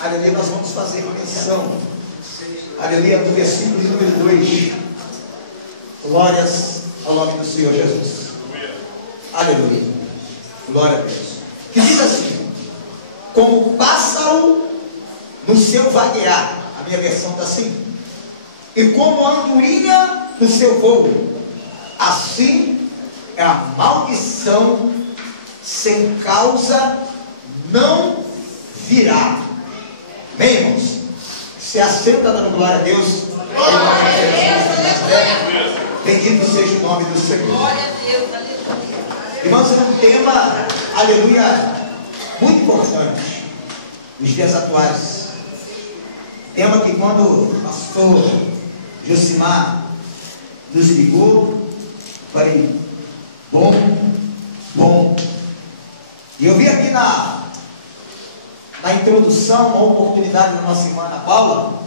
aleluia, nós vamos fazer menção, aleluia, do versículo número 2. Glórias ao nome do Senhor Jesus. Aleluia. Glória a Deus. Que diz assim: como pássaro no seu vaguear, a minha versão está assim, e como andorinha no seu voo, assim é a maldição sem causa não virá. Bem, irmãos, se assenta dando glória a Deus. Bendito seja o nome do Senhor. Glória a Deus, aleluia. Irmãos, é um tema, aleluia, muito importante nos dias atuais. Tema que quando o pastor Josimar nos ligou, falei, bom. E eu vi aqui na introdução, uma oportunidade da nossa irmã Ana Paula,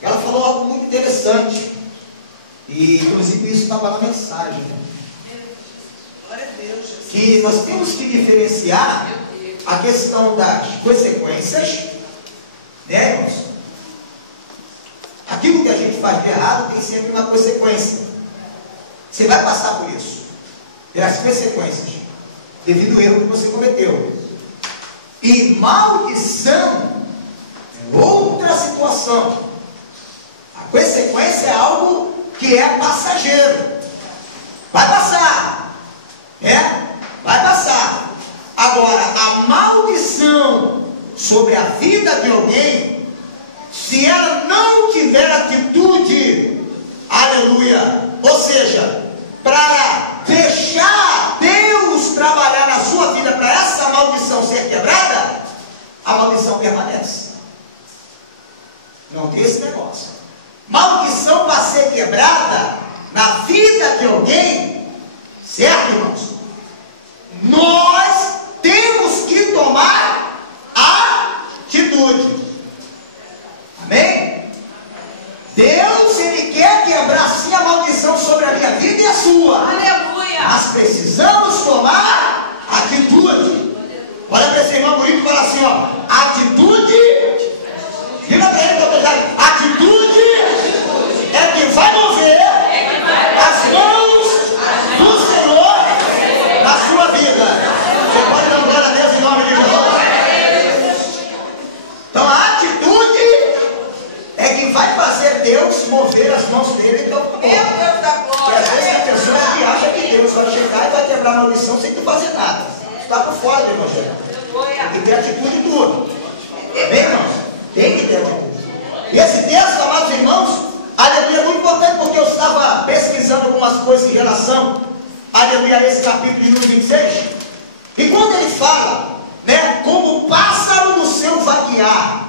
ela falou algo muito interessante. E inclusive isso estava na mensagem, né? Glória a Deus, Jesus. Que nós temos que diferenciar a questão das consequências, né, irmãos? Aquilo que a gente faz de errado tem sempre uma consequência. Você vai passar por isso, pelas consequências, devido ao erro que você cometeu. E maldição é outra situação. A consequência é algo que é passageiro. Vai passar. Vai passar. Agora, a maldição sobre a vida de alguém, se ela não tiver atitude, aleluia, ou seja, para deixar Deus trabalhar na sua vida, para essa maldição ser quebrada, a maldição permanece. Não tem esse negócio. Maldição para ser quebrada na vida de alguém, certo, irmãos? Nós temos que tomar atitude. Amém? Deus, Ele quer quebrar sim a maldição sobre a minha vida e a sua. Aleluia. Mas precisamos tomar atitude. Olha para esse irmão bonito e fala assim, ó, atitude. Diga para ele que eu estou dizendo, atitude é que vai mover as mãos do Senhor na sua vida. Você pode dar glória a Deus em nome de Jesus. Então a atitude é que vai fazer Deus mover as mãos dele. Então, Meu Deus da e glória. às vezes tem pessoas que acham que Deus vai chegar e vai quebrar a maldição sem tu fazer nada. Tu está por fora do evangelho. Tem que ter atitude tua. Bem, irmãos? Tem que ter atitude. E esse texto, amados irmãos, aleluia, é muito importante, porque eu estava pesquisando algumas coisas em relação, aleluia, a esse capítulo de número 26. E quando ele fala, né, como pássaro no seu vaguear,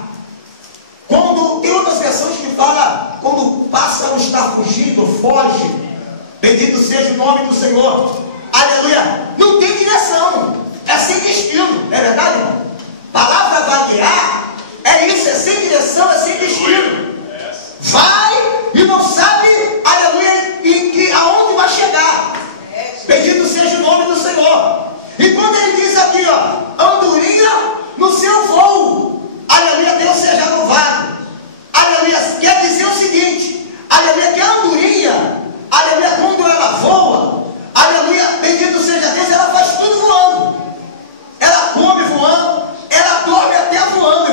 quando tem outras versões que fala, quando o pássaro está fugindo, foge, bendito seja o nome do Senhor, aleluia, não tem direção, é sem destino, não é verdade, irmão? Palavra vaguear é isso, é sem direção, é sem destino. Vai e não sabe, aleluia, aonde vai chegar. Bendito seja o nome do Senhor. E quando ele diz aqui, ó, andorinha no seu voo, aleluia, Deus seja louvado. Aleluia, quer dizer o seguinte, aleluia, que a andorinha, aleluia, quando ela voa, aleluia, bendito seja Deus, ela faz tudo voando. Ela come voando, ela dorme até voando,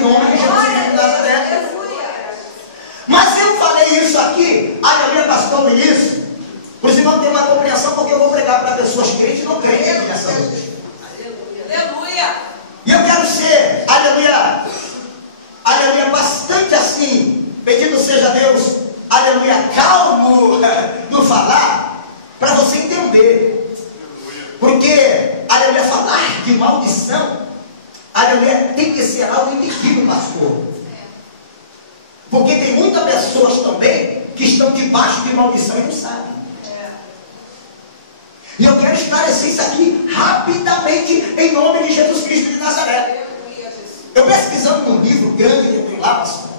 em nome de Jesus Cristo de Nazaré. Mas eu falei isso aqui, aleluia, pastor Luiz, para os irmãos terem uma compreensão, porque eu vou pregar para pessoas crentes e não crentes nessa noite. Aleluia. E eu quero ser, aleluia, aleluia, bastante assim, bendito seja Deus, aleluia, calmo no falar, para você entender. Porque, aleluia, falar de maldição, aleluia, tem que ser algo entendido, pastor. Porque tem muitas pessoas também que estão debaixo de maldição e não sabem. E eu quero esclarecer isso aqui rapidamente, em nome de Jesus Cristo de Nazaré. Eu pesquisando num livro grande que eu tenho lá, pastor,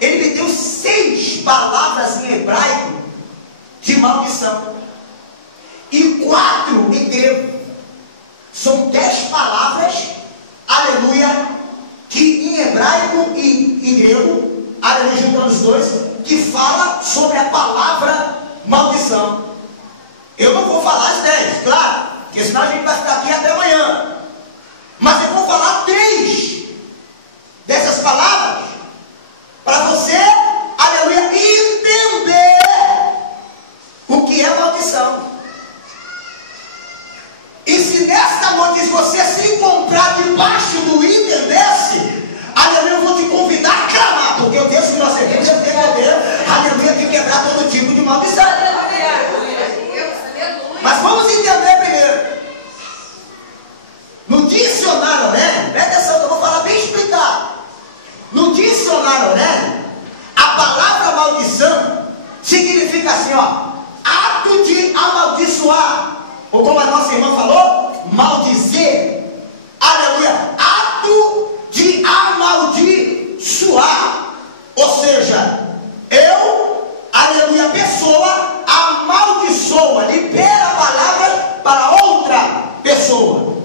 ele me deu 6 palavras em hebraico de maldição e 4 em grego. São 10 palavras, aleluia, que em hebraico e em grego, aleluia, juntando os dois, que fala sobre a palavra maldição. Eu não vou falar as 10, claro, porque senão a gente vai ficar aqui até amanhã. Mas eu vou falar 3 dessas palavras para você, aleluia, entender o que é maldição. E se nesta noite você se encontrar debaixo do entender-se, aleluia, eu vou te convidar a clamar, porque o Deus que nós servimos, ele tem poder, aleluia, de quebrar todo tipo de maldição. Mas vamos entender primeiro. No dicionário Aurélio, presta atenção que eu vou falar bem explicado. No dicionário Aurélio, a palavra maldição significa assim, ó, ato de amaldiçoar. Ou como a nossa irmã falou, maldizer. Aleluia, ato de amaldiçoar. Ou seja, eu, aleluia, a pessoa amaldiçoa, libera a palavra para outra pessoa.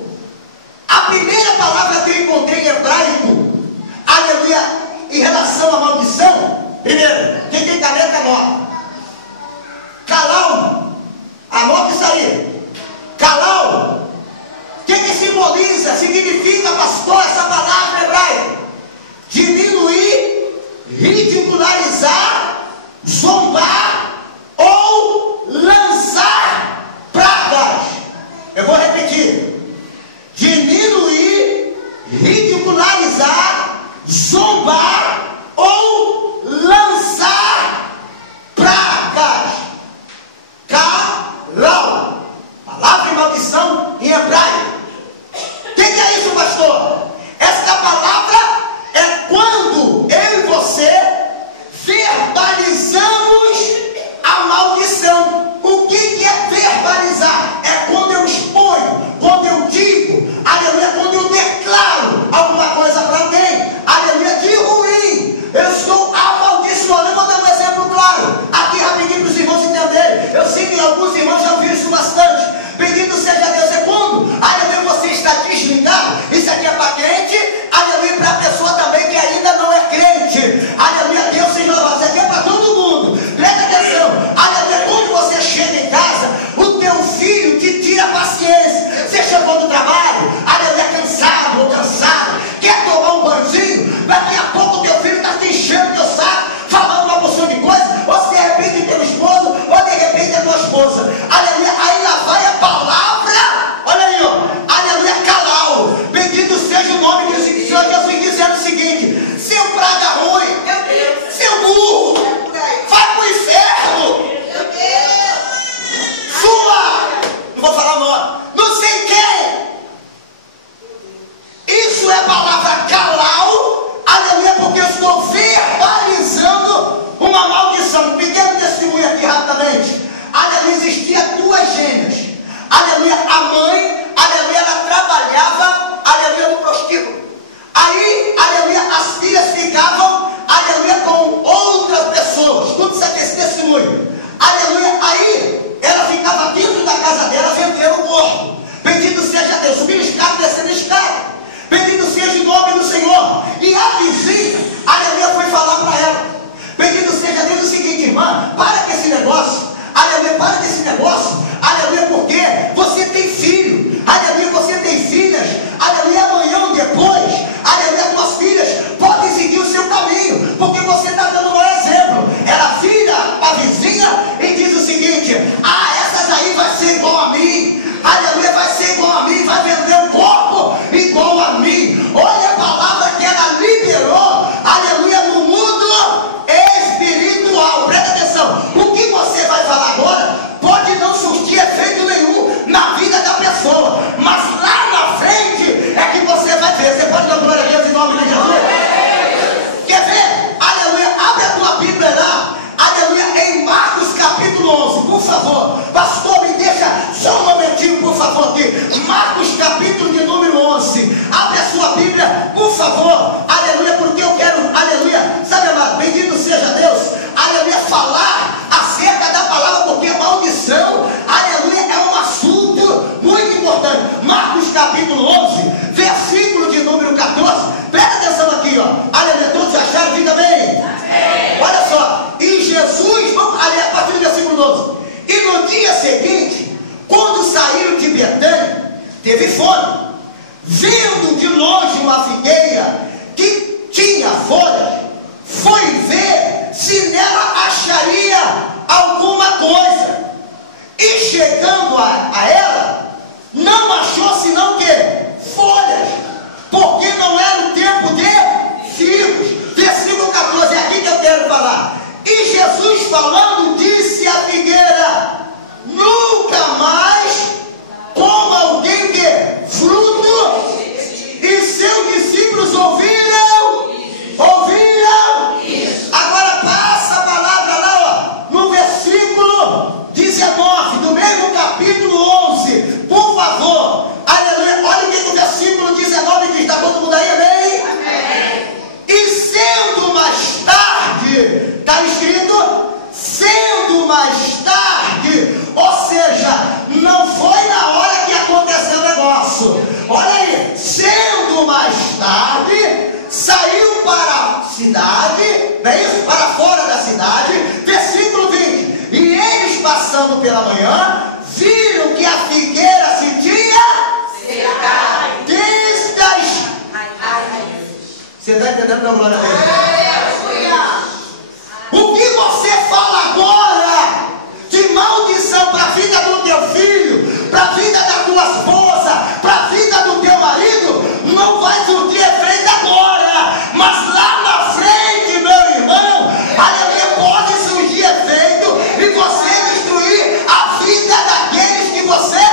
A primeira palavra que eu encontrei em hebraico, aleluia, em relação à maldição, primeiro, quem tem caneta anota. Calau, anota isso aí. Calau, o que simboliza, significa, pastor, essa palavra hebraica? Diminuir, ridicularizar, zombar ou lançar pragas. Eu vou repetir: diminuir, ridicularizar, zombar ou lançar pragas. Calau, palavra de maldição em hebraico. O que é isso, pastor? Esta palavra é quando eu e você verbalizamos a maldição. O que é verbalizar? É quando eu exponho, quando eu digo, aleluia, quando eu declaro alguma coisa para alguém, aleluia, de ruim. Eu estou amaldiçoando. Eu vou dar um exemplo claro, aqui rapidinho para os irmãos entenderem. Eu sei que alguns irmãos já viram isso bastante. Bendito seja Deus. É quando, aleluia, você está desligado. Isso aqui é para crente, aleluia, para a pessoa também que ainda não é crente. Aleluia, Deus seja louvado. Isso aqui é para todo mundo. Presta atenção. Aleluia, quando você chega em casa, o teu filho te tira a paciência. Você chegou do trabalho, aleluia, cansado ou cansada, quer tomar um banhozinho, daqui a pouco o teu filho está te enchendo o teu saco, falando uma porção de coisa, ou se de repente é teu esposo, ou de repente é tua esposa. Aleluia, aí lá vai a palavra, olha aí, ó, aleluia, calau. Bendito seja o nome do Senhor Jesus, dizendo o seguinte: seu praga ruim, seu burro, vai pro inferno. Sua, não vou falar o nome, não sei quem. Isso é a palavra calau, aleluia, porque eu estou verbalizando uma maldição. Um pequeno testemunho aqui rapidamente. Aleluia, existia 2 gêmeas. Aleluia, a mãe, aleluia, ela trabalhava, aleluia, no prostíbulo. Aí, aleluia, as filhas ficavam, aleluia, com outras pessoas. Escuta isso aqui, esse testemunho. Aleluia, aí ela ficava dentro da casa dela vendendo o corpo. Bendito seja Deus, subindo escada, descendo escada. Bendito seja o nome do Senhor. E a vizinha, aleluia, foi falar para ela. Bendito seja Deus, o seguinte, irmã, para com esse negócio. Aleluia, para com esse negócio. Aleluia, porque você tem filho. Aleluia, você tem filhas. Aleluia, amanhã ou depois, aleluia, tuas filhas falando, disse a figueira: nunca mais coma alguém que fruto. E seus discípulos ouviram. Agora passa a palavra lá, ó, no versículo 19 do mesmo capítulo 11, por favor. Aleluia. Olha o que no versículo 19 diz. Está todo mundo aí? Amém? Amém. E sendo mais tarde, está escrito sendo mais tarde, ou seja, não foi na hora que aconteceu o negócio. Olha aí, sendo mais tarde, saiu para a cidade, não é isso? Para fora da cidade, versículo 20. E eles, passando pela manhã, viram que a figueira se tinha secado. Desde as... Você está entendendo, meu glória a Deus? O que você fala agora de maldição para a vida do teu filho, para a vida da tua esposa, para a vida do teu marido, não vai surtir efeito agora, mas lá na frente, meu irmão, aleluia, pode surgir efeito e você destruir a vida daqueles que você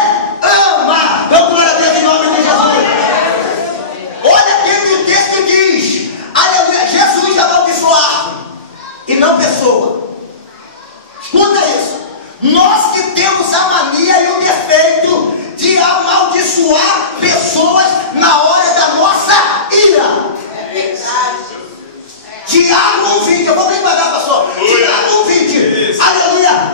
ama. Então, glória a Deus, em nome de Jesus. Olha aqui que o texto diz, aleluia, Jesus amaldiçoado e não pessoa. Escuta isso. Nós que temos a mania e o defeito de amaldiçoar pessoas na hora da nossa ira. Tiago 1,20. Eu vou bem devagar, pastor. Tiago 1,20. Aleluia.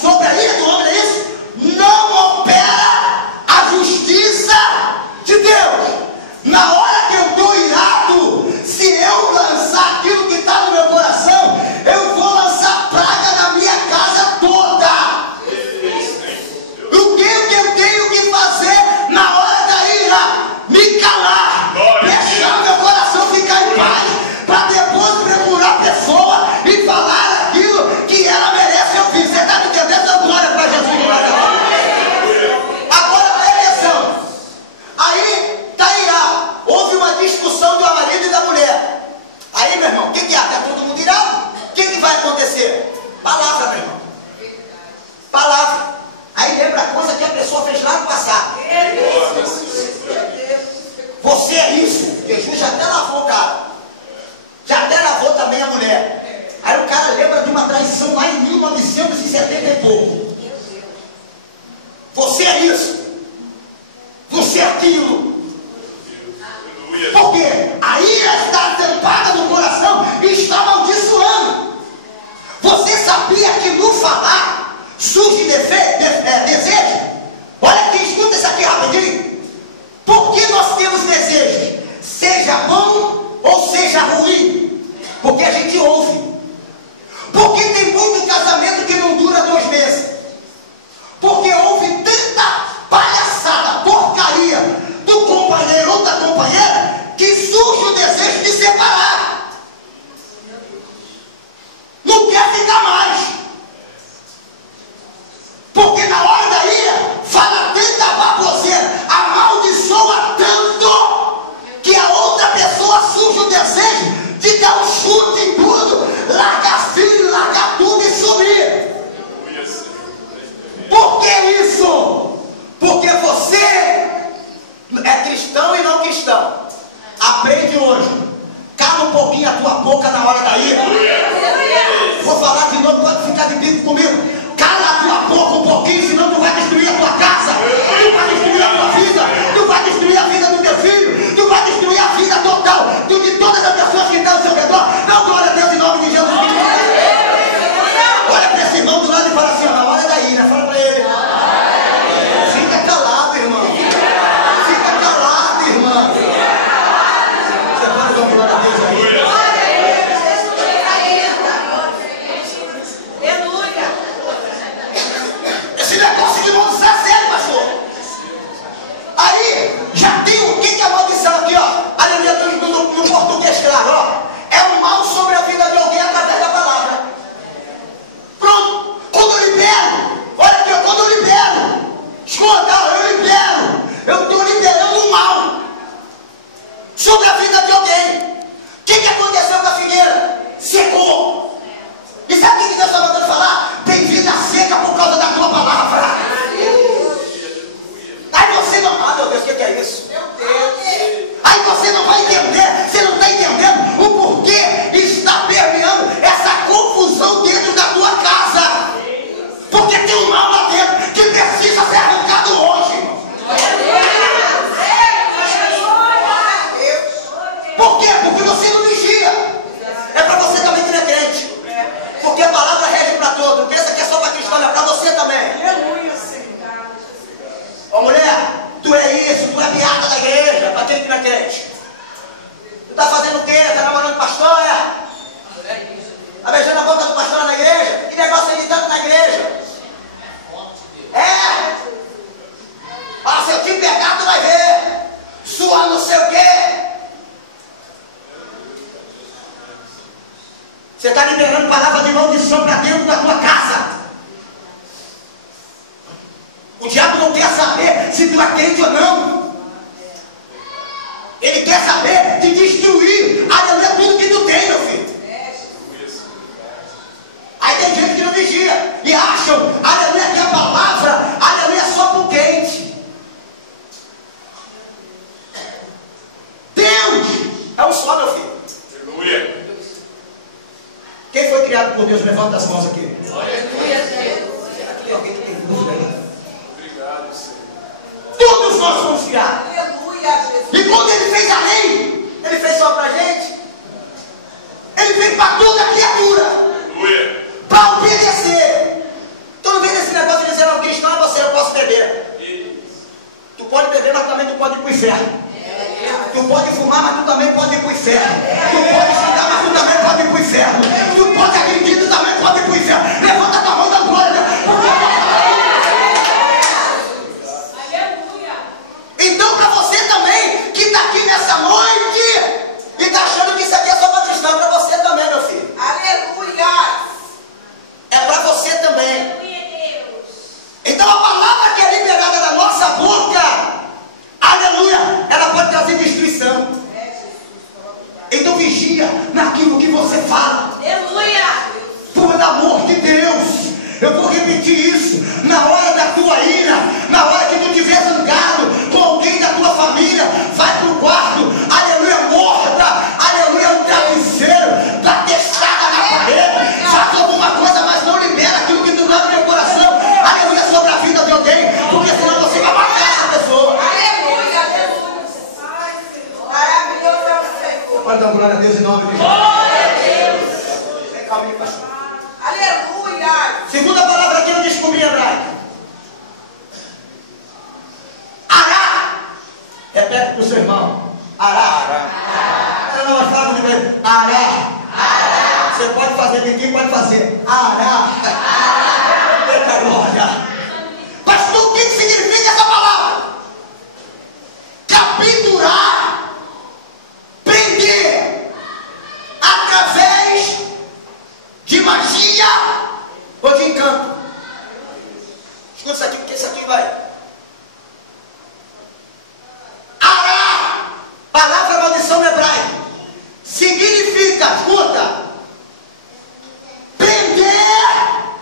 Sobre a ira do homem, é isso? Não opera a justiça de Deus. Na hora que eu estou irado, se eu lançar aquilo que está no meu coração, eu vou lançar praga na minha casa toda. O que eu tenho que fazer na hora da ira? Me calar, deixar meu coração ficar em paz, para depois procurar a pessoa e falar aquilo que ela merece ouvir. Você está me entendendo? Dá glória para Jesus. Agora presta atenção. Aí está irado. Houve uma discussão do marido e da mulher. Aí, meu irmão, o que há? Está todo mundo irado? O que vai acontecer? Palavra, meu irmão. Palavra. Aí lembra a coisa que a pessoa fez lá no passado. Você é isso. Jesus já até lavou o cara. Já até lavou também a mulher. Aí o cara lembra de uma traição lá em 1970 e pouco. Você é isso. Você é aquilo. Porque a ira está tampada no coração e está amaldiçoando. Você sabia que no falar surge desejo? Olha aqui, escuta isso aqui rapidinho. Por que nós temos desejos? Seja bom ou seja ruim? Porque a gente ouve. Porque tem muito casamento que não dura 2 meses. Porque houve tanta palhaçada, porcaria do companheiro ou da companheira, que surge o desejo de separar. Não quer ficar mais. Porque na hora da ira, fala tanta baboseira, amaldiçoa tanto, que a outra pessoa surge o desejo de dar um chute em tudo, largar filho, largar tudo e sumir. Por que isso? Porque você é cristão e não cristão. Aprende hoje. Cala um pouquinho a tua boca na hora da ira. Vou falar de novo, pode ficar de bico comigo. Cala a tua boca um pouquinho, senão tu vai destruir a tua casa, tu vai destruir a tua vida, tu vai destruir a vida do teu filho, tu vai destruir a vida total de todas as pessoas que estão ao seu redor. Não, glória a Deus, em nome de Jesus. Olha para esse irmão do lado e fala assim, na hora da ira, fala para ele. Fica calado, irmão. Fica calado, irmão. Você pode dar glória a Deus aí? Esse negócio de maldição é sério, pastor. Aí, já tem o que é a maldição aqui, ó. Aleluia, no português claro, ó. É um mal sobre a vida de alguém através da palavra. Pronto. Quando eu libero, olha aqui, ó, quando eu libero, escuta, eu libero. Eu estou liberando um mal sobre a vida de alguém. O que acontece? Você está liberando palavra de maldição para dentro da tua casa. O diabo não quer saber se tu é crente ou não. Ele quer saber de destruir, aleluia, tudo que tu tem, meu filho. Aí tem gente que não vigia e acham, aleluia, que a palavra, aleluia, é só pro crente. Deus é um só, meu filho. Aleluia. Quem foi criado por Deus? Levanta as mãos aqui. Aleluia, Será que tem alguém que tem dúvida aí? Obrigado, Senhor. Todos nós somos criados. Aleluia, Jesus. E quando ele fez a lei, ele fez só para a gente? Ele fez para toda a criatura. Aleluia. Para obedecer. Tu não vem nesse negócio de dizer, não, cristão é você, eu posso beber. Isso. Tu pode beber, mas também tu pode ir para o inferno. Tu pode fumar, mas tu também pode ir para o inferno. Tu pode xingar, mas tu também pode ir para o inferno. Tu pode agredir, tu também pode ir para o inferno. Levanta a tua mão da glória. Então, para você também, que está aqui nessa noite e está achando que isso aqui é só para cristão, é para você também, meu filho. Aleluia. É para você também. Então, a palavra que é liberada da nossa boca, aleluia, ela pode trazer destruição. Então, vigia naquilo que você fala. Aleluia. Por amor de Deus, eu vou repetir isso. Na hora da tua ira, na hora que tu estiver zangado com alguém da tua família, vai para o quarto, aleluia, morda, aleluia, um travesseiro, dá testada na parede, faz alguma coisa, mas não libera aquilo que tu dá no teu coração, aleluia, sobre a vida de alguém, porque senão você vai matar essa pessoa. Aleluia, Jesus. Maravilhoso é o Senhor. Pode dar glória a Deus em nome de Jesus. Glória a Deus. Vem cá, meu pastor. Aleluia. Segunda palavra que eu descobri em hebraico. Ará. Repete para o seu irmão. Ará. Ela não fala de ver. Ará. Você pode fazer biquinho, pode fazer. Ará. Eita glória. Pastor, o que significa essa palavra? Capturar, prender, através de magia ou de encanto. Escuta isso aqui, porque isso aqui vai. Ará, palavra maldição hebraica, significa, escuta, prender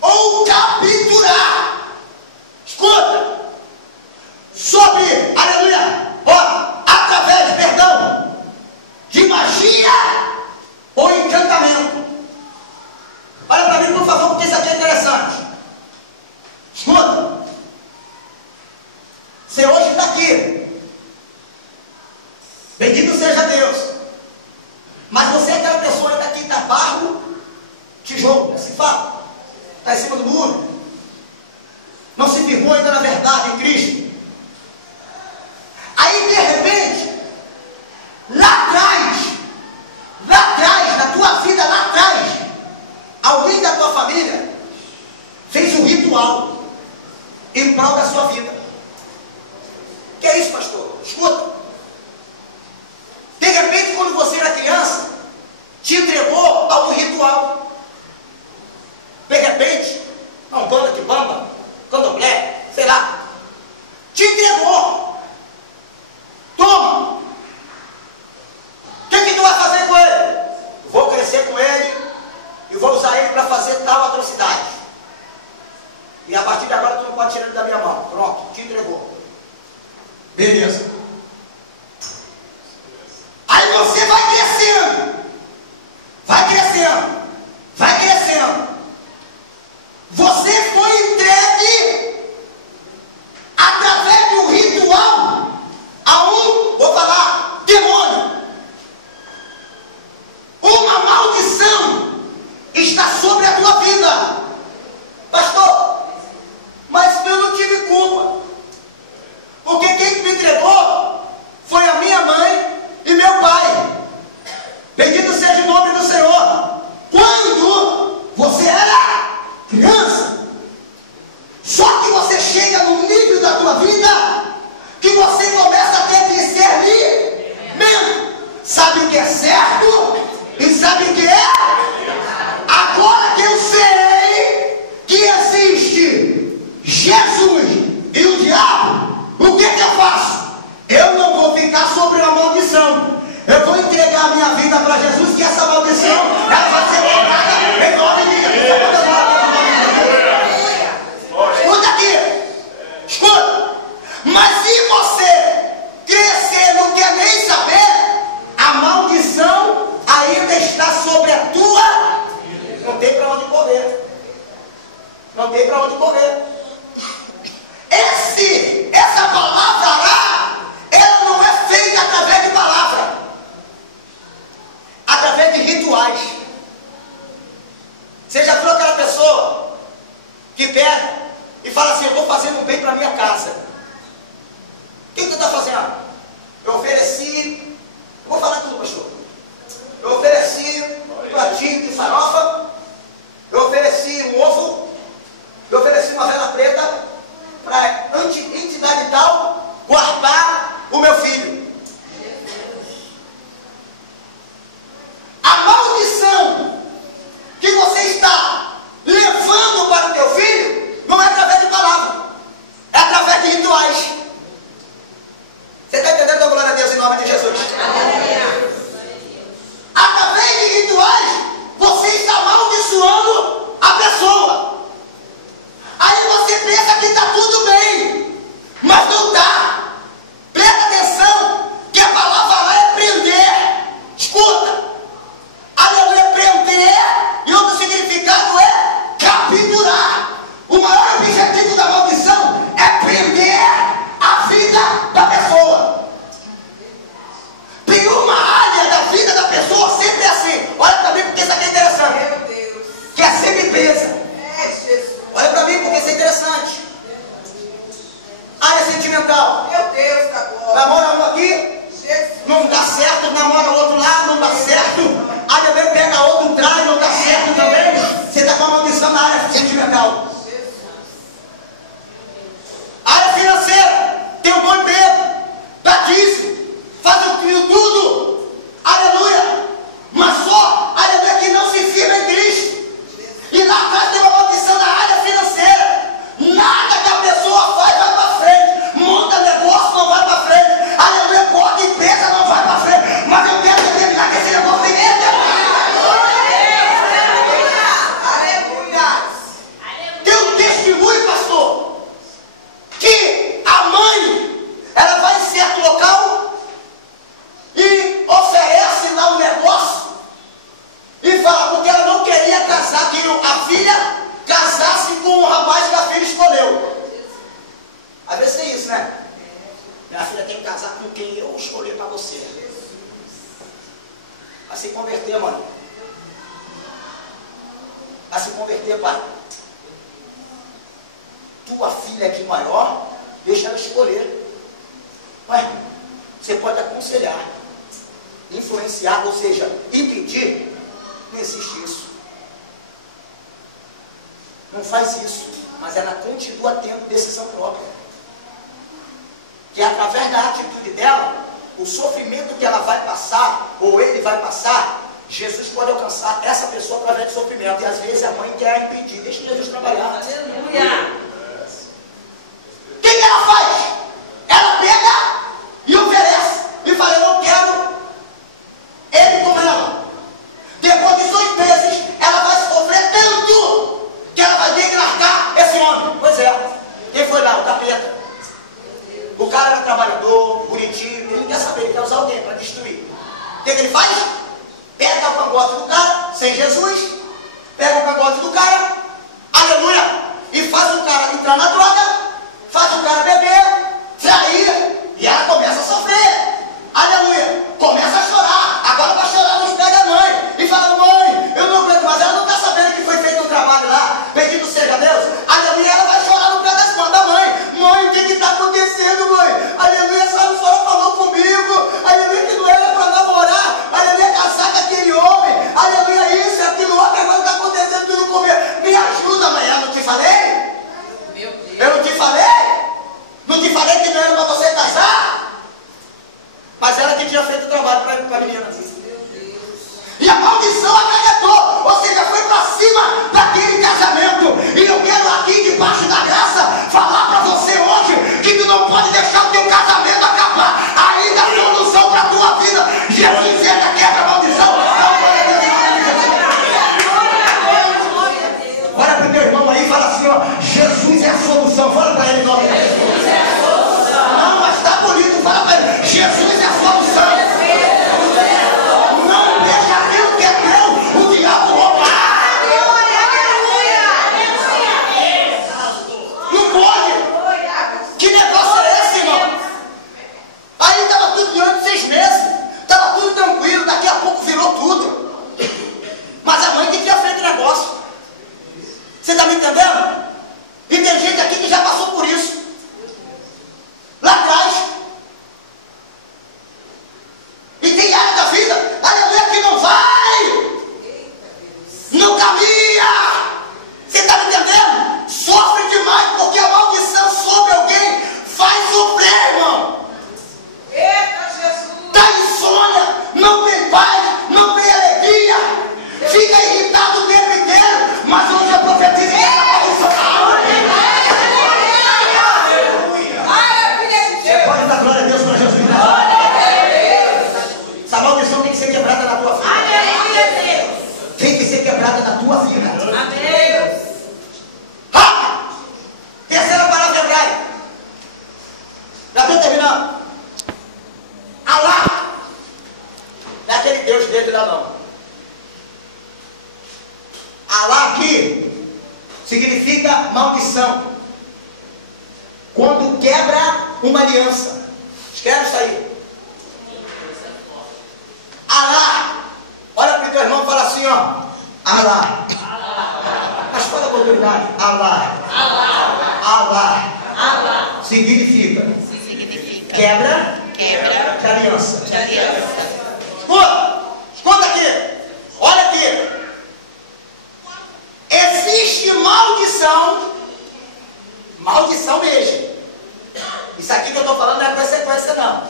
ou capturar. Escuta, sobre, aleluia, ó, através, perdão, de magia ou encantamento. Olha para mim, por favor, porque isso aqui é interessante. Escuta. Você hoje está aqui. Bendito seja Deus. Mas você é aquela pessoa ainda que está barro, tijolo, assim fala. Está em cima do muro. Não se firmou ainda na verdade em Cristo. Aí, de repente, lá atrás, na tua vida, lá atrás, alguém da tua família fez um ritual em prol da sua vida. Que é isso, pastor? Escuta. De repente, quando você era criança, te entregou a um ritual. De repente, a um banda que bamba, candomblé, sei lá, te entregou. Toma. O que tu vai fazer com ele? Vou crescer com ele e vou usar ele para fazer tal atrocidade. E a partir de agora tu não pode tirar ele da minha mão. Pronto, te entregou. Beleza. não tem para onde correr. Essa palavra lá, ela não é feita através de palavra, através de rituais. Você já viu aquela pessoa que pega e fala assim: eu estou fazendo um bem para minha casa. O que você está fazendo? Eu ofereci, vou falar tudo, pastor. Eu ofereci um pratinho de farofa, eu ofereci um ovo, eu ofereci uma vela preta para entidade tal guardar o meu filho. A maldição que você está levando para o teu filho não é através de palavra, é através de rituais. Você está entendendo? A glória a Deus em nome de Jesus. Através de rituais você está amaldiçoando a pessoa. Aí você pensa que está tudo bem, mas não está. Presta atenção que a palavra lá é prender. Escuta, aleluia, prender, e outro significado é capturar. O maior objetivo da maldição é prender a vida da pessoa. Tem uma área da vida da pessoa sempre assim. Olha para mim, porque isso aqui é interessante. Meu Deus. Que é sempre presa. É, Jesus. Olha para mim, porque isso é interessante. Área sentimental. Meu Deus, da glória. Namora um aqui, Jesus. não dá certo. Namora o outro lá, não dá certo. Aí também pega outro, traz, não dá certo também. Você está com uma maldição na área sentimental. Área financeira. Tem um bom emprego. Dá dízimo. Faz tudo. Aleluia. Mas só, aleluia, que não se firma em Cristo. E lá atrás tem uma maldição na área financeira. Nada que a pessoa faz vai para frente. Monta negócio, não vai para frente. Aleluia, bota empresa, não vai para frente. Mas eu quero determinar que esse negócio tem que Aleluia. tem um testemunho, pastor, que a mãe, ela vai em certo local e oferece lá um negócio e fala, porque ela não queria casar, que a filha casasse com o rapaz que a filha escolheu. Às vezes tem isso, né? Minha filha tem que casar com quem eu escolhi para você. Vai se converter, mano. Vai se converter, pai. Tua filha aqui maior, deixa ela escolher. Ué, você pode aconselhar, influenciar, ou seja, impedir. Não existe isso. Não faz isso, mas ela continua tendo decisão própria. Que através da atitude dela, o sofrimento que ela vai passar, ou ele vai passar, Jesus pode alcançar essa pessoa através do sofrimento. E às vezes a mãe quer impedir. Deixa Jesus trabalhar. Aleluia. O que ela faz? Ela pega e oferece. E fala, eu não quero ele com ela. Depois de 6 meses, ela vai sofrer tanto que ela vai ter que largar esse homem. Pois é. Quem foi lá? O capeta. O cara era trabalhador, bonitinho. Ele não quer saber, ele quer usar alguém para destruir. O que ele faz? Pega o cangote do cara, sem Jesus. Pega o cangote do cara, aleluia, e faz o cara entrar na droga, faz o cara beber, trair, e ela começa a sofrer, aleluia, começa a chorar. Agora vai chorar nos pés da mãe e fala, mãe, eu não aguento mais. Ela não está sabendo que foi feito um trabalho lá, bendito seja Deus, aleluia. Ela vai chorar no pé das mãos da mãe. Mãe, o que está acontecendo, mãe? Aleluia, essa senhora falou comigo, aleluia, que não era para namorar, aleluia, casar com aquele homem, aleluia, isso, aquilo outro, agora está acontecendo tudo comigo. Me ajuda, mãe. Eu não te falei? Meu Deus. Eu não te falei? Não te falei que não era para você casar? Alá aqui significa maldição. Quando quebra uma aliança. Escreve isso aí. Alá. Olha para o teu irmão e fala assim, ó. Alá. Mas fala com autoridade. Alá. Alá. Significa quebra de aliança. Escuta aqui. Olha aqui. Existe maldição. Maldição mesmo. Isso aqui que eu estou falando não é consequência não.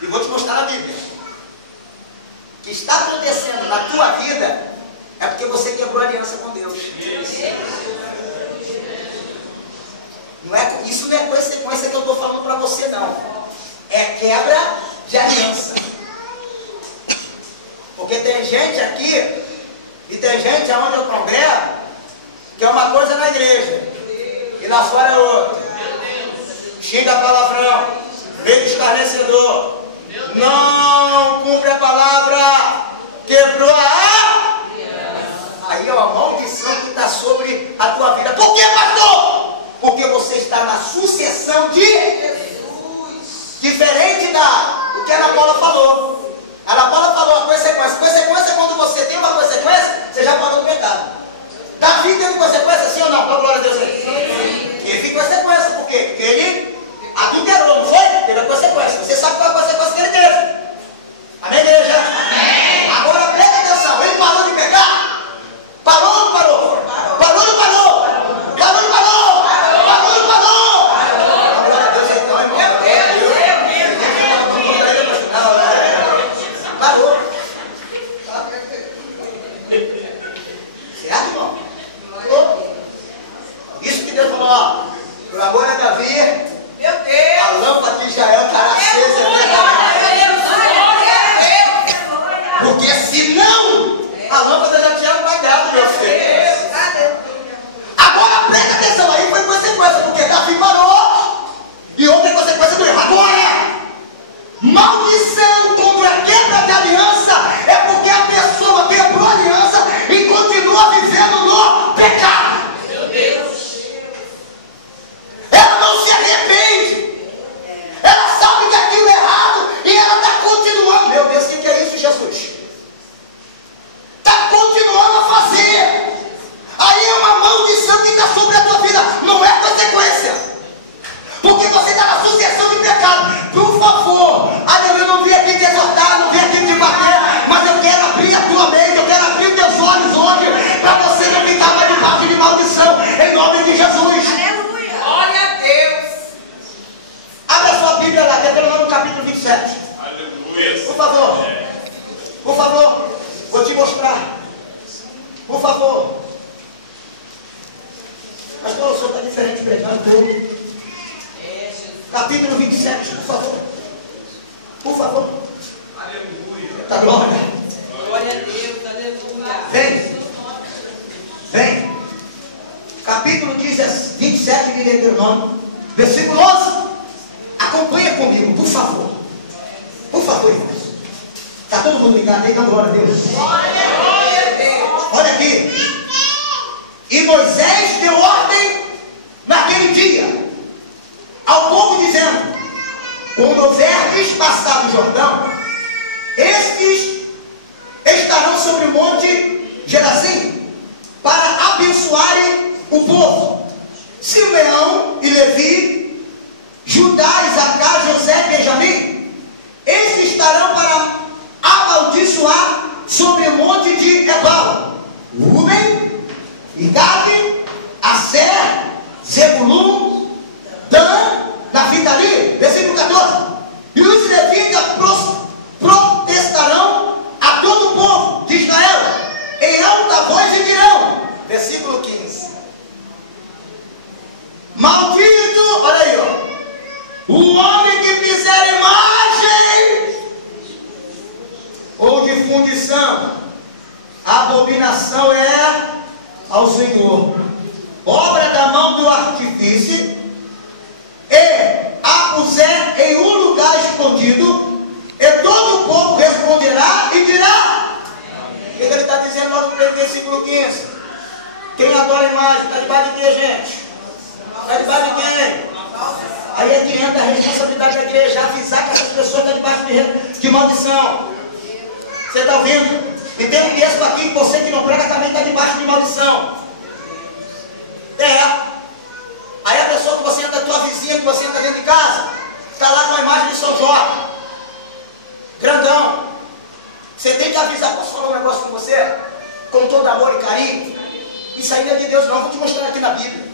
E vou te mostrar na Bíblia. O que está acontecendo na tua vida é porque você quebrou a aliança com Deus. Isso não é consequência que eu estou falando para você não. É quebra de aliança. Porque tem gente aqui e tem gente aonde eu congrego que é uma coisa na igreja e lá fora é outra. Xinga palavrão, meio escarnecedor, não cumpre a palavra, quebrou a... Aí é uma maldição que está sobre a tua vida. Por que, pastor? Porque você está na sucessão de Jesus. Diferente do que a Ana Paula falou. A Ana Paula falou a consequência. Consequência é quando você tem uma consequência, você já parou do pecado. Davi teve consequência, sim ou não? Para a glória a Deus aí. Ele tem consequência, porque ele adulterou, não foi? Teve a consequência. Você sabe qual é a consequência que ele teve. Amém, igreja? Amém. Agora presta atenção. Ele parou de pecar? Parou ou não parou? Parou ou não parou? Parou ou não parou? Parou ou não parou? A glória a Deus então, irmão. Parou. Certo, irmão? Parou. Isso que Deus falou, ó. Por amor a Davi, Meu Deus. a lâmpada de Israel estará acesa eternamente. Porque senão a lâmpada já tinha apagado, meu filho. Agora presta atenção, aí foi consequência, porque Davi parou e outra consequência do erro. Agora, maldição contra a quebra de aliança é porque a pessoa quebrou a aliança e continua vivendo no pecado. Meu Deus. Ela não se arrepende. Ela sabe que aquilo é errado e ela está continuando. Meu Deus, o que é isso, Jesus? Está continuando a fazer. Aí é uma maldição que está sobre a tua vida. Não é consequência. Porque você está na sucessão de pecado. Por favor, eu não vim aqui te exortar, não vim aqui te bater, mas eu quero abrir a tua mente, eu quero abrir teus olhos hoje, para você não ficar mais debaixo de maldição, em nome de Jesus. Aleluia. Glória a Deus. Abre a sua Bíblia lá, Deuteronômio capítulo 27. Aleluia. Por favor. Por favor. Vou te mostrar. Por favor. Pastor, o senhor está diferente pregando. Capítulo 27, por favor. Por favor. Aleluia. Tá glória. Glória a Deus. Aleluia. Vem. Vem. Capítulo 27 de Deuteronômio. Versículo 11. Acompanha comigo, por favor. Por favor, irmãos. Está todo mundo ligado aí? Então, glória a Deus. Glória a Deus. Olha aqui. E Moisés deu ordem naquele dia ao povo dizendo: quando houverdes passado o Jordão, estes estarão sobre o monte Gerazim para abençoarem o povo. Simeão e Levi, Judá, Isacar, José e Benjamim, estes estarão para amaldiçoar sobre o monte de Ebal. Rúben e Gade, Aser, Zebulun, Dan, Naphtali. Versículo 14. E os levitas protestarão a todo o povo de Israel em alta voz e dirão. Versículo 15. Maldito, olha aí, ó, o homem que fizer imagem ou de fundição, abominação é ao Senhor, obra da mão do artífice, e a puser em um lugar escondido, e todo o povo responderá e dirá. O que ele está dizendo lá no versículo 15? Quem adora a imagem está debaixo de quê, gente? Está debaixo de quem? Aí é que entra a responsabilidade da igreja, avisar que essas pessoas estão debaixo de maldição. Você está ouvindo? E tem um texto aqui que você que não prega também está debaixo de maldição. Aí a pessoa que você entra, a tua vizinha que você entra dentro de casa, está lá com a imagem de São Jorge, grandão. Você tem que avisar. Posso falar um negócio com você? Com todo amor e carinho. Isso aí não é de Deus não, vou te mostrar aqui na Bíblia.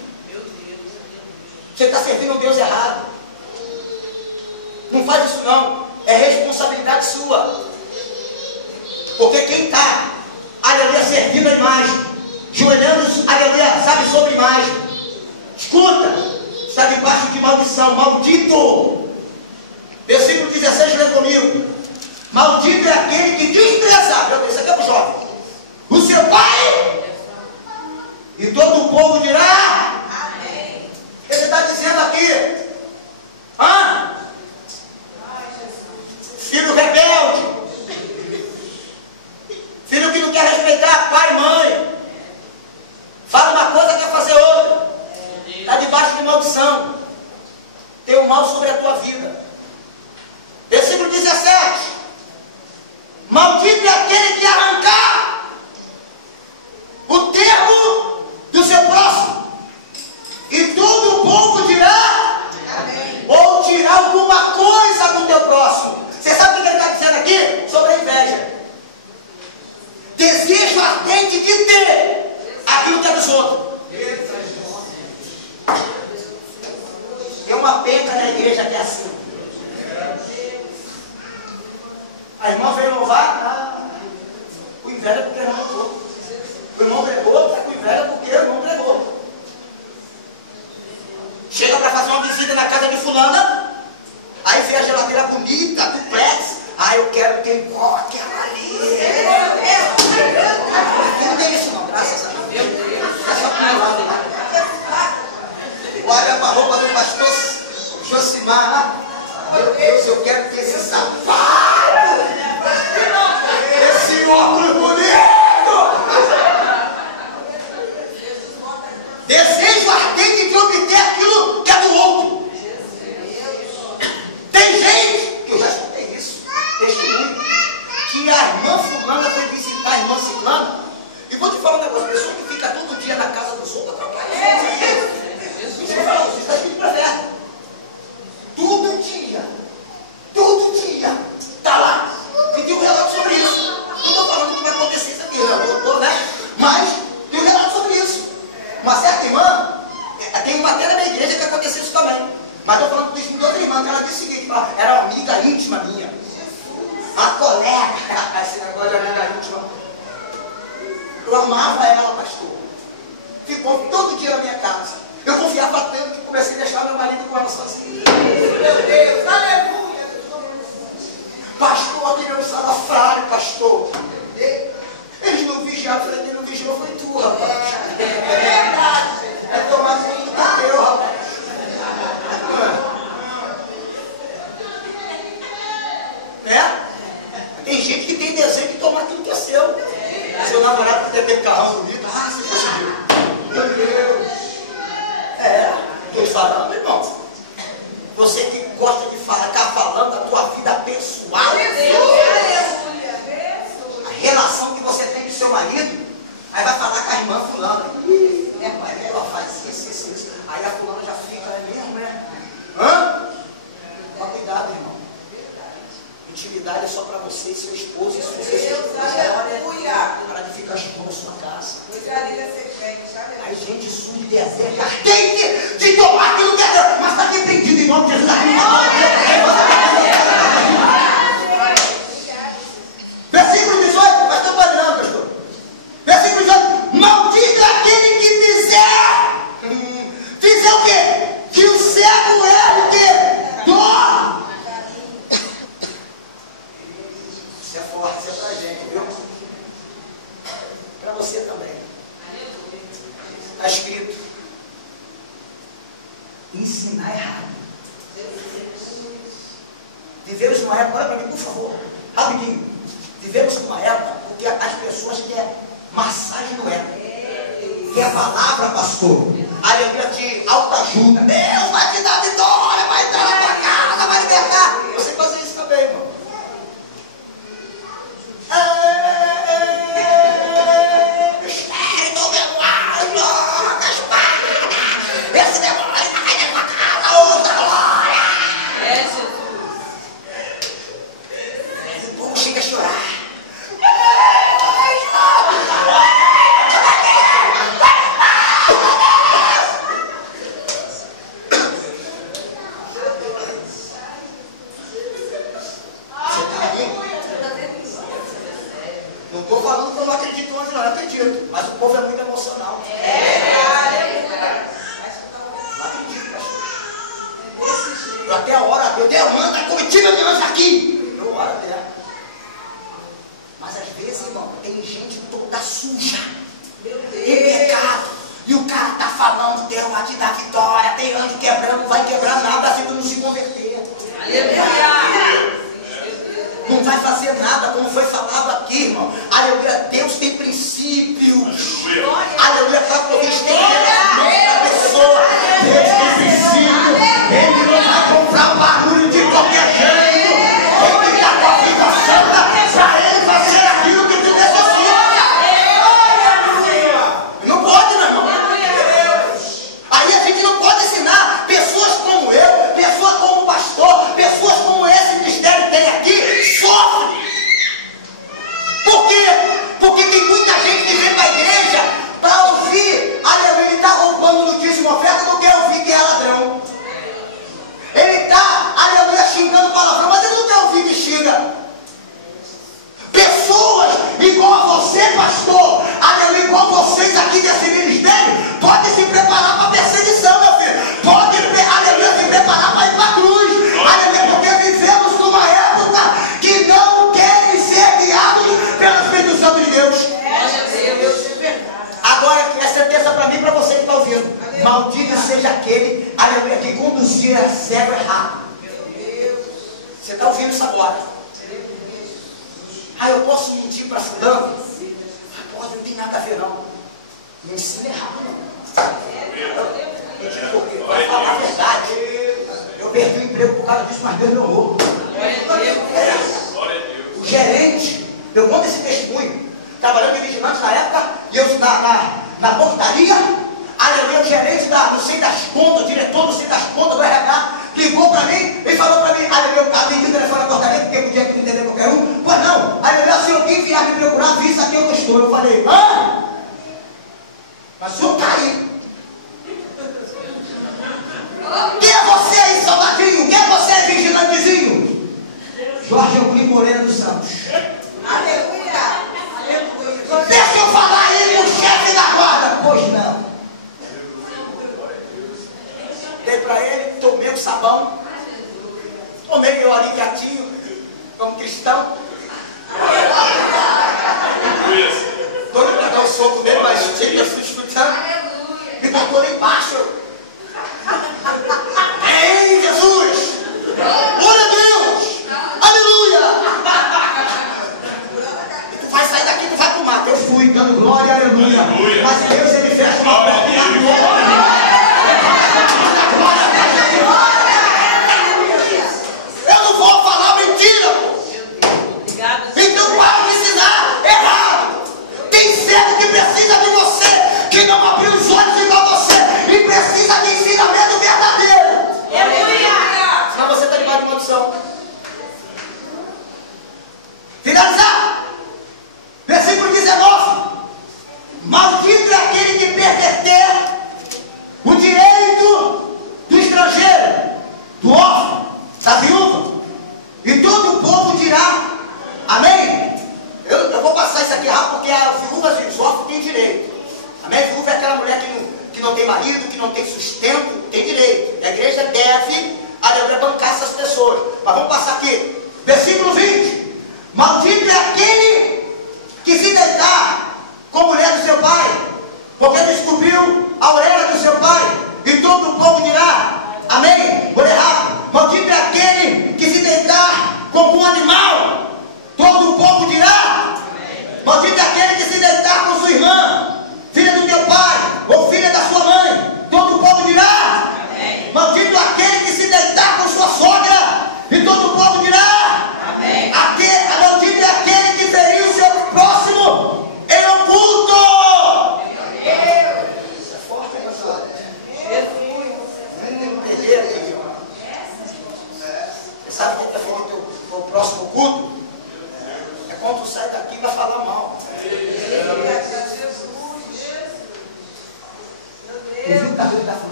Você está servindo um Deus errado. Não faz isso não. É responsabilidade sua. Porque quem está, aleluia, servindo a imagem, joelhando, aleluia, sabe sobre imagem, escuta, está debaixo de maldição, maldito. Versículo 16, lê comigo. Maldito é aquele que despreza, isso aqui é para o jovem, o seu pai, e todo o povo dirá amém. Ele está dizendo aqui, filho rebelde, filho que não quer respeitar pai e mãe, fala uma coisa, quer fazer outra, está debaixo de maldição, tem um mal sobre a tua vida. Versículo 17, maldito é aquele que arrancar o termo do seu próximo, e todo o povo dirá amém. Ou tirar alguma coisa do teu próximo. Você sabe o que ele está dizendo aqui? Sobre a inveja. Desejo ardente de ter aquilo que é dos outros. Tem uma penca na igreja que é assim. A irmã veio louvar, o inveja porque a irmã pregou. O irmão pregou, está com inveja porque o irmão pregou. Chega para fazer uma visita na casa de fulana, aí vê a geladeira bonita, duplex. Eu quero ter igual aquela ali. Não tem isso não, graças a Deus. É só para o lado aí. Olha para a roupa do pastor Josimar. Meu Deus, eu quero ter esse sapato, esse óculos bonito. Desejo ardente de obter aquilo que é do outro. Tem gente, que eu já escutei isso, testemunho, que a irmã fulana foi visitar a irmã ciclana, e vou te falar um negócio, pessoa que fica todo dia na casa dos outros, isso está escrito para ver. Todo dia, está lá. E tem um relato sobre isso. Não estou falando que vai acontecer isso aqui, não, né? Mas tem um relato sobre isso. Uma certa irmã, tem uma matéria da igreja que aconteceu isso também. Mas estou falando de outra irmã, que ela disse o seguinte, era uma amiga íntima minha. Uma colega, esse negócio de amiga íntima. Eu amava ela, pastor. Ficou todo dia na minha casa. Eu confiava tanto que comecei a deixar meu marido com ela sozinho. Meu Deus, aleluia. Pastor, aquele meu salafrário, pastor. Eles não vigiaram, falei, quem não vigiou foi tu, rapaz. É verdade. É tomar vinho do teu, rapaz. Tem gente que tem desejo de tomar aquilo que é seu. Seu namorado tem aquele carrão bonito. Você conseguiu. Meu Deus. Estou falando, irmão. Você que gosta de ficar falando da tua vida pessoal, a relação que você tem com seu marido, aí vai falar com a irmã fulana. Ela faz isso. Aí a fulana já fica, é mesmo, né? Mas cuidado, irmão. Intimidade é só para você e seu esposo e sua esposa. Para de ficar chupando a sua casa. Aí gente surge de desejo ardente de tomar aquilo que é Deus, mas está repreendido em nome de Jesus. Versículo 18, mas estou parando, pastor. Versículo 18, maldito é aquele que fizer o quê? Que o cego é o quê? Dó. Isso é forte, isso é pra gente, viu? Para você também. Está escrito: ensinar errado. Vivemos numa época, olha para mim, por favor, rapidinho. Vivemos numa época porque as pessoas querem massagem no ego. que a palavra, pastor, aleluia, te autoajuda. Deus vai te dar vitória, vai dar na tua casa, vai libertar. Você fazer isso também, irmão. Mistério do demônio, da espada. Esse demônio vai na tua casa, outra glória. Jesus. O povo chega a chorar. Não estou falando que eu não acredito hoje, não. Eu acredito. Mas o povo é muito emocional. Não acredito, pastor. Eu até a hora, eu dei a manda, a comitiva de anjo aqui. Eu oro até. Mas às vezes, irmão, tem gente toda suja. Em pecado. E o cara está falando, Deus vai te dar vitória. Tem anjo quebrando, não vai quebrar nada se tu não se converter. Aleluia. Não vai fazer nada, como foi falado aqui, irmão. Aleluia, Deus tem princípios. Aleluia, para poder estender a mão da pessoa. Deus tem princípio. Ele não vai comprar um barulho de qualquer jeito. Ele está com a vida santa para ele fazer aquilo que tu necessita. Não pode, meu irmão. Aí a gente não pode ensinar pessoas como eu, pessoas como o pastor, pessoas como esse ministério tem aqui, sofrem. Por quê? Porque tem muita gente que vem para a igreja para ouvir, aleluia, ele está roubando no dízimo oferta, não quer ouvir que é ladrão. Ele está, aleluia, xingando palavrão, mas ele não quer ouvir que xinga. Pessoas igual a você, pastor, aleluia, igual vocês aqui desse ministério, pode se preparar para a perseguição, meu filho. Pode, aleluia, se preparar para ir para a cruz. Aleluia, porque vivemos numa época que não querem ser guiados pelo Espírito Santo de Deus. Agora, é certeza para mim e para você que está ouvindo. Maldito seja aquele, aleluia, que conduzir a cego errado. Você está ouvindo isso agora? Ah, eu posso mentir para fulano? Pode, não tem nada a ver não. Não ensina errado não. Mentira por quê? Vai falar a verdade. Eu perdi o emprego por causa disso, mas Deus me honrou. O gerente, eu conto esse testemunho, trabalhando de vigilante na época, e eu na portaria, aleluia, o gerente não sei das contas, o diretor não sei das contas do RH, ligou para mim e falou para mim, aleluia, atendi o telefone na portaria, porque podia que não entender qualquer um, pois não, aleluia, se alguém vier me procurar, vi isso aqui eu não estou. Eu falei, hã? Mas o senhor está aí. Quem é você aí, soldadinho? Quem é você aí, vigilantezinho? Jorge Euclides Moreira dos Santos. Aleluia. Deixa eu falar aí com o chefe da guarda. Pois não. Dei para ele, tomei o sabão, tomei meu aliviatinho, como cristão. Todo para dar um soco nele, mas tinha se escutando. Me botou lá embaixo. Ei, Jesus! Glória a Deus! Aleluia! E tu vai sair daqui, tu vai pro mato. Eu fui dando glória, aleluia. Mas Deus, ele fecha uma porta e abre outra. Eu não vou falar mentira, pô. Então para de ensinar errado. Tem cego que precisa de você, que não abriu os olhos igual você, e precisa de ensinamento verdadeiro. Senão você está debaixo de maldição. Finalizar. Versículo 19. Maldito é aquele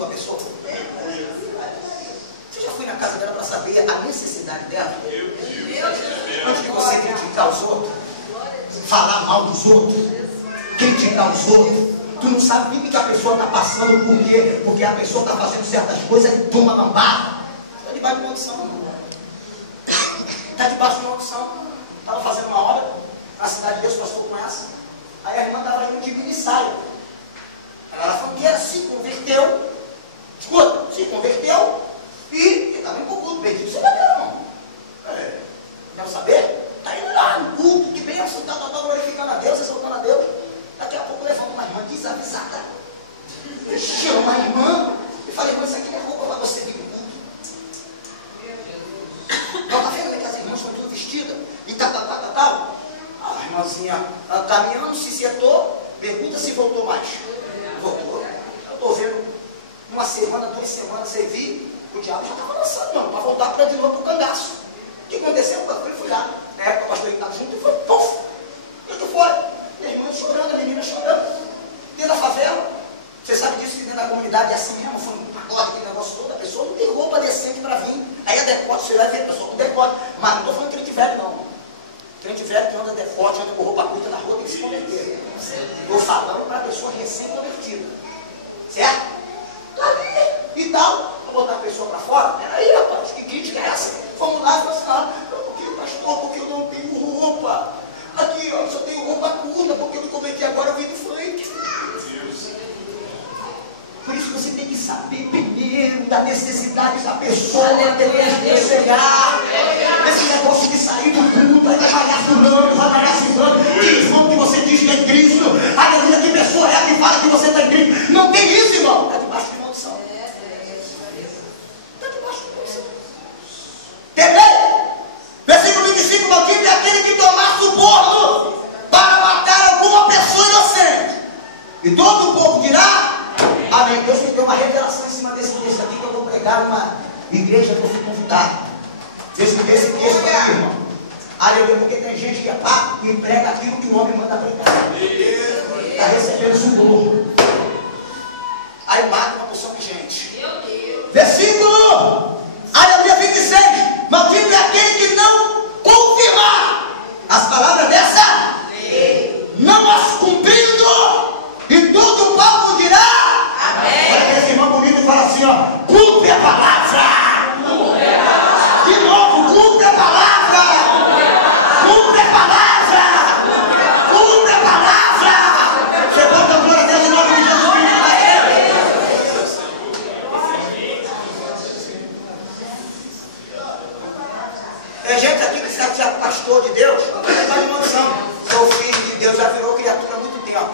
visitou a pessoa? Você já foi na casa dela para saber a necessidade dela? Antes de você criticar os outros, falar mal dos outros, criticar os outros, tu não sabe nem o que a pessoa está passando, por quê? Porque a pessoa está fazendo certas coisas e toma lambada. Está debaixo de maldição, irmão. Está debaixo de maldição. Estava fazendo uma obra na cidade de Deus, o pastor conhece. Aí a irmã estava indo de minissaia. Ela falou que se converteu. Escuta, se converteu e estava em culto, perdido. Você vai ver, irmão. Quero saber? Está indo lá no culto, que bênção, está glorificando a Deus, exaltando a Deus. Daqui a pouco levanta uma irmã desavisada. Chama a irmã e fala, irmã, isso aqui não é roupa para você vir no culto. Não, está vendo que as irmãs estão tudo vestidas e tal. A irmãzinha caminhando, se setou, pergunta se voltou mais. Voltou. Eu estou vendo uma semana, 2 semanas, servir, o diabo já estava lançando, mano, para voltar para de novo para o cangaço. O que aconteceu? Eu fui lá. Na época o pastor estava junto e foi, puf! O que foi? A irmã chorando, a menina chorando. Dentro da favela. Você sabe disso que dentro da comunidade é assim mesmo, foi um pagode, aquele negócio todo, a pessoa não tem roupa decente para vir. Aí é decote, você vai ver a pessoa com decote. Mas não estou falando crente velho, não. Crente velho que anda decote, anda com roupa curta na rua, tem que se converter. Estou falando para a pessoa recém-convertida. Certo? Tá ali e tal. Vou botar a pessoa para fora. Peraí, rapaz, que crítica é essa? Vamos lá e vamos lá. Porque, pastor, porque eu não tenho roupa. Aqui, ó, só tenho roupa curta, porque eu me converti agora, eu vim do funk. Por isso você tem que saber primeiro da necessidade da pessoa até chegar. Esse negócio de sair do culto, vai malhar fulano, vai malhar fulano, que irmão que você diz que é em Cristo, aleluia, que pessoa é que fala que você está em Cristo. Não tem isso, irmão. Está debaixo de maldição. Está debaixo de maldição. Entendeu? Versículo 25, maldito é aquele que tomar suborno para matar alguma pessoa inocente. E todo o povo dirá, amém. Deus me deu uma revelação em cima desse texto aqui, que eu vou pregar numa igreja que eu fui convidado. Esse texto aqui, irmão. Aleluia, porque tem gente que e prega aquilo que o homem manda pregar. Está recebendo suborno. Aí mata uma porção de gente. Versículo, aleluia, 26. Maldito é aquele que não confirmar as palavras dessa lei, não as cumprindo, e todo o povo dirá amém. Olha esse irmão bonito e fala assim, ó, cumpre a palavra. De novo, cumpre a palavra. Cumpre a palavra. Cumpre a palavra. Você bota a glória a Deus em nome de Jesus Cristo. Tem gente aqui que se acha pastor de Deus, não está de mansão. Sou filho de Deus, já virou criatura há muito tempo.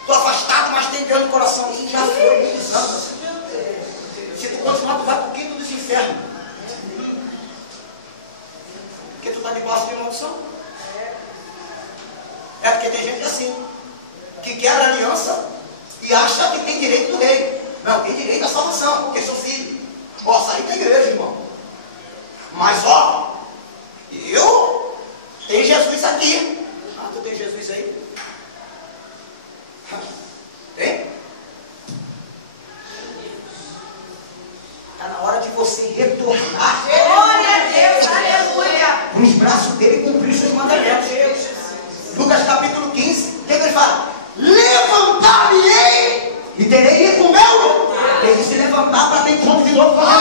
Estou afastado, mas tem Deus no coração. Isso já foi muitos anos. Se tu continuar, tu vai para o quinto dos infernos. Porque tu está debaixo de maldição. É porque tem gente assim, que quer a aliança e acha que tem direito do rei. Não, tem direito à salvação, porque sou filho. Ó, saí da igreja, irmão. Mas, ó, eu tenho Jesus aqui. Ah, tu tem Jesus aí? Tem? Está na hora de você retornar. Glória a Deus, aleluia. Para os braços dele e cumprir seus mandamentos. Lucas capítulo 15, o que ele fala? Levantar-me-ei e terei ir com o meu. Tem que se levantar para ter encontro de novo com Jesus.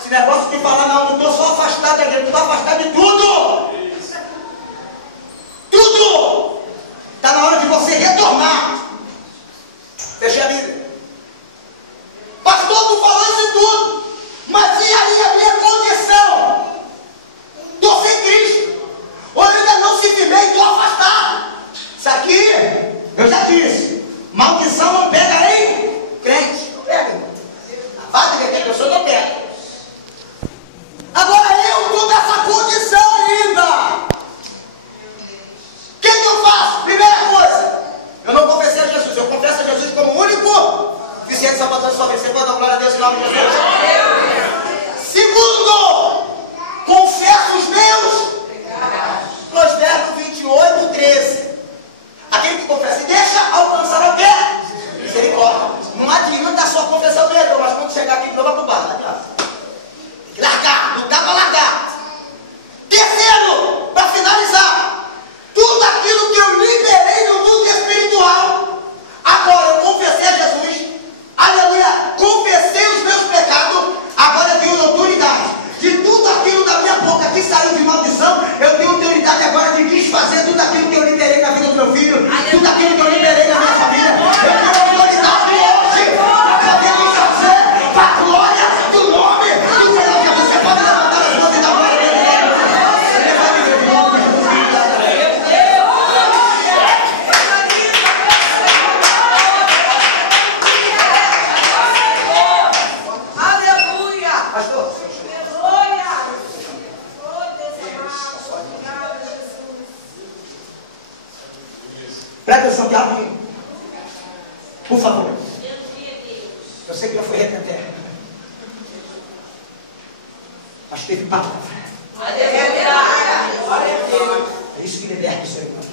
Esse negócio de falar, não estou só afastado da igreja, estou afastado de tudo. Tudo! Está na hora de você retornar. Fecha a Bíblia. Pastor, tu falou isso tudo. Mas e aí a minha condição? Estou sem Cristo. Ou eu ainda não se firmei, estou afastado. Isso aqui, eu já disse. Maldição não pega em crente. Não pega, irmão. Vai dizer que a pessoa não pega. Agora eu estou nessa condição ainda. O que eu faço? Primeira coisa, eu não confessei a Jesus, eu confesso a Jesus como único Vicente Salvador de sua vida. Você pode dar glória a Deus em nome de Jesus? Segundo, confesso os meus. Provérbios 28, 13. diabo ir. Por favor. Eu sei que já foi retenté. Mas teve palavra. Aleluia. É isso que liberta o ser humano.